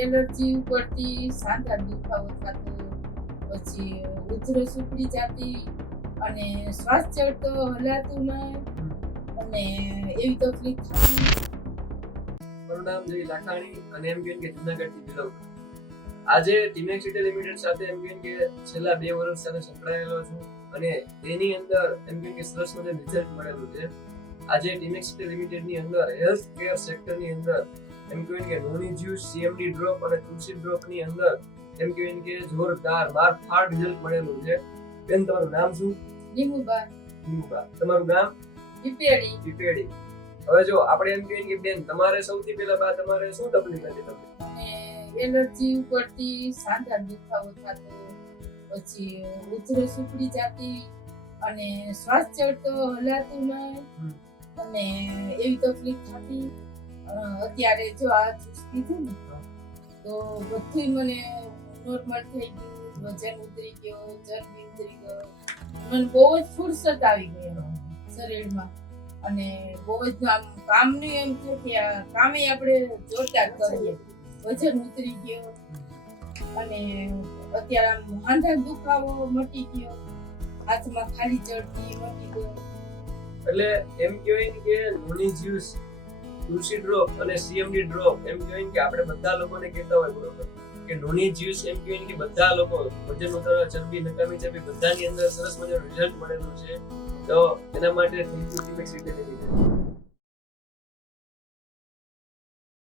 Allergy ઉપરથી સાંધા દુખાવો થતો, પછી ઉધરસ ઉપડી જતી અને શ્વાસ ચડતો હલાતું ન અને એવી તકલીફ થતી. મારું નામ લાખાણી અને એમ કે જુનાગઢથી બિલોંગ આજે ટીમેક્સ સિટી લિમિટેડ સાથે એમ કે છેલ્લા બે વર્ષ સાથે સંકળાયેલો છું અને તેની અંદર એમ કે સરસ મને રિઝલ્ટ મળેલું છે. આજે ટીમેક્સ સિટી લિમિટેડની અંદર હેલ્થ કેર સેક્ટરની અંદર એમ કહેવાય કે નોની જ્યુસ સીએમડી ડ્રોપ અને તુલસી ડ્રોપની અંદર એમ કહેવાય કે જોરદાર માર ફાડ રિઝલ્ટ મળેલું છે. બેન તમારું નામ શું? લીંબુબા દીપુબા તમારું નામ? પીપેડી. પીપેડી. હવે જો આપણે એમ કહીએ કે બેન તમારે સૌથી પહેલા બા તમારે શું તકલીફ હતી તમને? એલર્જી ઉપરથી સાંધા દુખાવો થતો પછી ઉધરસ ઉપડી જતી અને શ્વાસ ચડતો હલાતું નહીં અને એવી તકલીફ થતી. અત્યારે જો આ જ્યુસ ને, તો બધું મને નોર્મલ થઈ ગયું, વજન ઉતરી ગયો, ચરબી ઉતરી ગયો. મને બહુ જ ફુરસત આવી ગયો શરીરમાં. અને બહુ જ આમ કામનું એમ છે કે કામે આપણે જોરદાર કરીએ. વજન ઉતરી ગયો. અને અત્યારે આમ આંધા દુખાવો મટી ગયો. હાથમાં ખાલી ચડતી મટી ગયો. એટલે એમ કહેવાય કે લોની જ્યુસ તુલસી ડ્રોપ અને સીએમડી ડ્રોપ એમ કહેવાય કે આપણે બધા લોકોને કહેતા હોય બરોબર. કે નોની જ્યુસ એમ કહેવાય કે બધા લોકો વજન ઉતારવા ચરબી, નકામી ચરબી બધાની અંદર સરસ મજાનું રિઝલ્ટ મળેલું છે. તો એના માટે થેન્ક યુ ટીમ